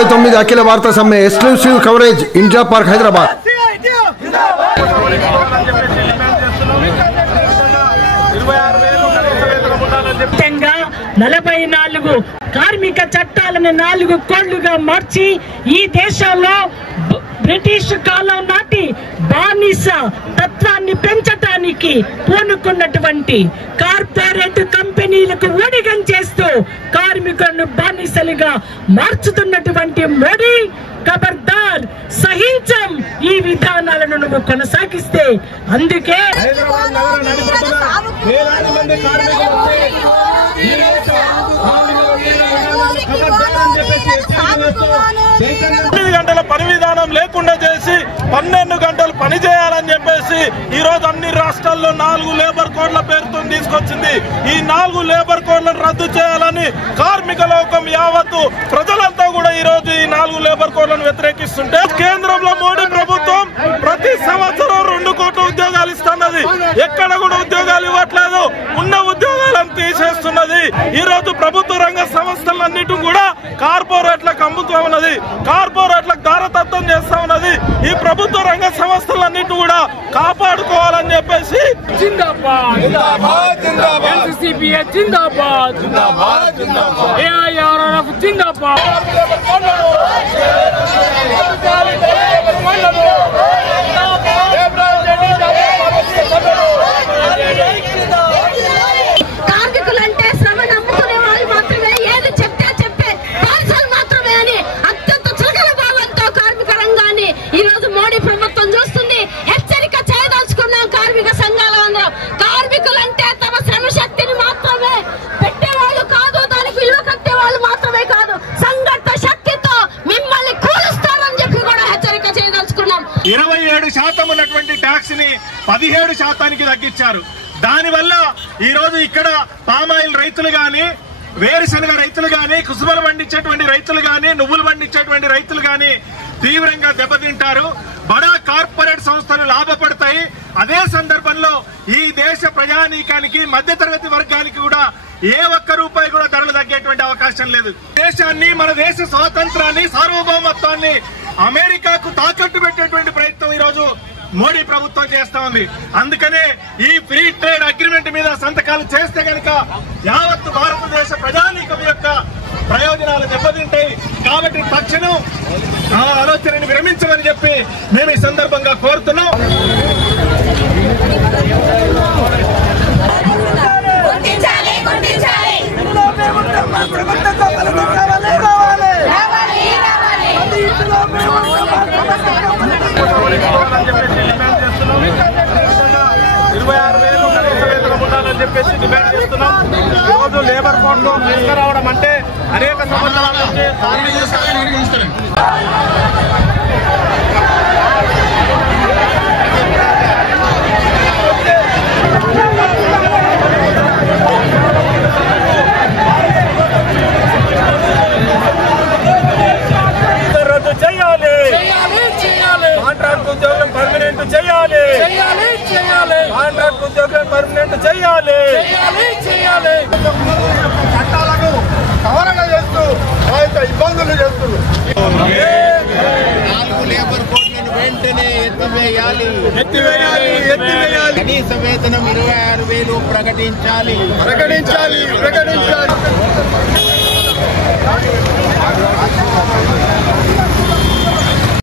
39 అఖిల భారత సమ్మె exclusive coverage India park Hyderabad. ముఖ్యంగా 44 కార్మిక చట్టాలను 4 కోడ్లుగా మార్చి ఈ దేశంలో బ్రిటిష్ కాలం నాటి బానిస తత్వాన్ని పెంచటానికి పూనుకున్నటువంటి కార్పొరేట్ కంపెనీలకు ఊడిగం చేస్తూ కార్మికులను బానిసలుగా మార్చుతున్నటువంటి మోడీ ఖబర్దార్, సహించం ఈ విధానాలను నువ్వు కొనసాగిస్తే. అందుకే గంటల పని విధానం లేకుండా చేసి 12 గంటలు పని చేయాలని చెప్పేసి ఈ రోజు అన్ని రాష్ట్రాల్లో 4 లేబర్ కోడ్ల పేరుతో తీసుకొచ్చింది. ఈ 4 లేబర్ కోడ్లను రద్దు చేయాలని కార్మిక లోకం యావత్తు ప్రజలంతా కూడా ఈ రోజు ఈ 4 లేబర్ కోడ్లను వ్యతిరేకిస్తుంటే కేంద్రంలో మోడీ ప్రభుత్వం ప్రతి సంవత్సరం 2 కోట్ల ఉద్యోగాలు ఇస్తున్నది. ఎక్కడ కూడా ఉద్యోగాలు ఇవ్వట్లేదు, ఉన్న ఉద్యోగాలను తీసేస్తున్నది. ఈ రోజు ప్రభుత్వ రంగ సంస్థలన్నిటి కూడా కార్పొరేట్లకు అమ్ముతూ ఉన్నది, కార్పొరేట్లకు దారతత్వం చేస్తా ఉన్నది. ఈ ప్రభుత్వ రంగ సంస్థలన్నిటి కూడా కాపాడుకోవాలని చెప్పేసి జిందాబాద్ ఎన్సీసీపీఏ జిందాబాద్ ఏఐఆర్ఎఫ్ జిందాబాద్. కార్మికులంటే శ్రమ నమ్ముకునే వాళ్ళు మాత్రమే, ఏది చెప్తే చెప్పే పార్సల్ మాత్రమే అని అత్యంత చులకన భావంతో కార్మిక రంగాన్ని ఈ రోజు మోడీ ప్రభుత్వం చూస్తుంది. హెచ్చరిక చేయదలుచుకున్నాం కార్మిక సంఘాల అందరం. కార్మికులంటే తమ శ్రమ శక్తిని మాత్రమే పెట్టేవాళ్ళు కాదు, దానికి విలువ కట్టే వాళ్ళు మాత్రమే కాదు, సంఘటిత శక్తితో మిమ్మల్ని కూలుస్తారని చెప్పి కూడా హెచ్చరిక చేయదలుచుకున్నాం. 27% ఉన్నటువంటి ట్యాక్స్ ని 17% తగ్గించారు. దానివల్ల ఈ రోజు ఇక్కడ పామాయిల్ రైతులు గాని, వేరుశనగ రైతులు గాని, కుసుమలు పండించేటువంటి రైతులు గాని, నువ్వులు పండించేటువంటి రైతులు గాని తీవ్రంగా దెబ్బతింటారు. బడా కార్పొరేట్ సంస్థలు లాభపడతాయి. అదే సందర్భంలో ఈ దేశ ప్రజానీకానికి, మధ్యతరగతి వర్గానికి కూడా ఏ ఒక్క రూపాయి కూడా ధరలు తగ్గేటువంటి అవకాశం లేదు. దేశాన్ని, మన దేశ స్వాతంత్రాన్ని, సార్వభౌమత్వాన్ని అమెరికాకు తాకట్టు పెట్టేటువంటి ప్రయత్నం ఈ రోజు మోడీ ప్రభుత్వం చేస్తా ఉంది. అందుకనే ఈ ఫ్రీ ట్రేడ్ అగ్రిమెంట్ మీద సంతకాలు చేస్తే కనుక యావత్తు భారతదేశ ప్రజానీకం యొక్క ప్రయోజనాలు దెబ్బతింటాయి. కాబట్టి తక్షణం ఆ ఆలోచనని విరమించమని చెప్పి మేము ఈ సందర్భంగా కోరుతున్నాం. చెప్పేసి డిమాండ్ చేస్తున్నాం. ఈరోజు లేబర్ కోడ్ లో తీసుకురావడం అంటే అనేక సంవత్సరాల నుంచి రద్దు చేయాలి, కాంట్రాక్ట్ ఉద్యోగం పర్మనెంట్ చేయాలి, కాంట్రాక్ట్ ఉద్యోగం పర్మనెంట్ చేయాలి. చట్టాలను సవరణ చేస్తూ ఇబ్బందులు చేస్తున్నారు. 4 లేబర్ కోడ్లను వెంటనే ఎత్తివేయాలి. కనీస వేతనం 26,000 ప్రకటించాలి. ప్రకటించాలి.